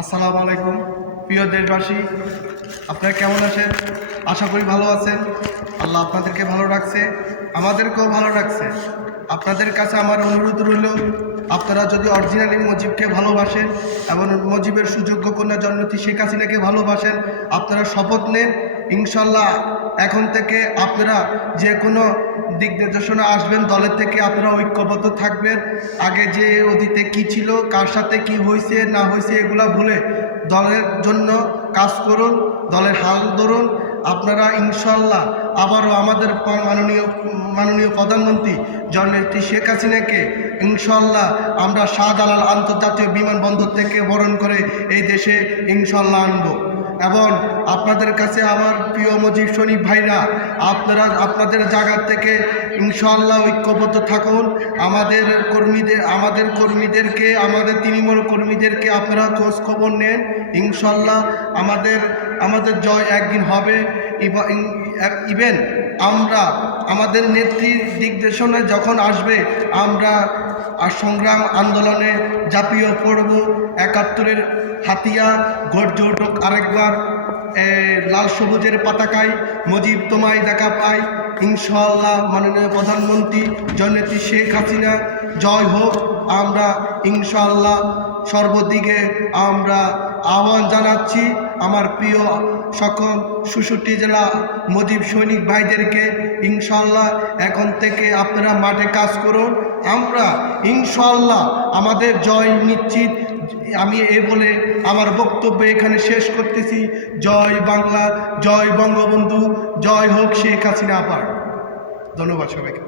আসসালামু আলাইকুম প্রিয় দেশবাসী, আপনারা কেমন আছেন? আশা করি ভালো আছেন। আল্লাহ আপনাদেরকে ভালো রাখছে, আমাদেরকেও ভালো রাখছে। আপনাদের কাছে আমার অনুরোধ রইল, আপনারা যদি অরিজিনালি মুজিবকে ভালোবাসেন এবং মুজিবের সুযোগ্য কন্যা জননেত্রী শেখ হাসিনাকে ভালোবাসেন, আপনারা শপথ নেন ইনশাল্লাহ এখন থেকে আপনারা যে কোনো দিক নির্দেশনা আসবেন দলের থেকে আপনারা ঐক্যবদ্ধ থাকবেন। আগে যে অতীতে কি ছিল, কার সাথে কি হয়েছে না হয়েছে এগুলা ভুলে দলের জন্য কাজ করুন, দলের হাল ধরুন। আপনারা ইনশাল্লাহ আবারও আমাদের মাননীয় প্রধানমন্ত্রী জননেত্রী শেখ হাসিনাকে ইনশাল্লাহ আমরা শাহজালাল আন্তর্জাতিক বিমানবন্দর থেকে বরণ করে এই দেশে ইনশাল্লাহ আনবো। এবং আপনাদের কাছে আমার প্রিয় মুজিব সৈনিক ভাইরা, আপনারা আপনাদের জায়গা থেকে ইনশাল্লাহ ঐক্যবদ্ধ থাকুন। আমাদের কর্মীদেরকে আমাদের তৃণমূল কর্মীদেরকে আপনারা খোঁজ খবর নেন। ইনশাল্লাহ আমাদের জয় একদিন হবে। ইভেন আমরা আমাদের নেত্রীর দিকনির্দেশনা যখন আসবে আমরা সংগ্রাম আন্দোলনে ঝাঁপিয়ে পড়ব। ৭১-এর হাতিয়ার গর্জে উঠুক আরেকবার, লাল সবুজের পতাকায় মুজিব তোমায় দেখা পাই। ইনশাআল্লাহ মাননীয় প্রধানমন্ত্রী জননেত্রী শেখ হাসিনা জয় হোক। আমরা ইনশাআল্লাহ সর্বদিকে আমরা আহ্বান জানাচ্ছি আমার প্রিয় সকল ৬৬ জেলা মুজিব সৈনিক ভাইদেরকে, ইনশাআল্লাহ এখন থেকে আপনারা মাঠে কাজ করুন। আমরা ইনশাআল্লাহ আমাদের জয় নিশ্চিত। আমি বলে আমার বক্তব্য এখানে শেষ করতেছি। জয় বাংলা, জয় বঙ্গবন্ধু, জয় হোক শেখ হাসিনা আপার। ধন্যবাদ সবাইকে।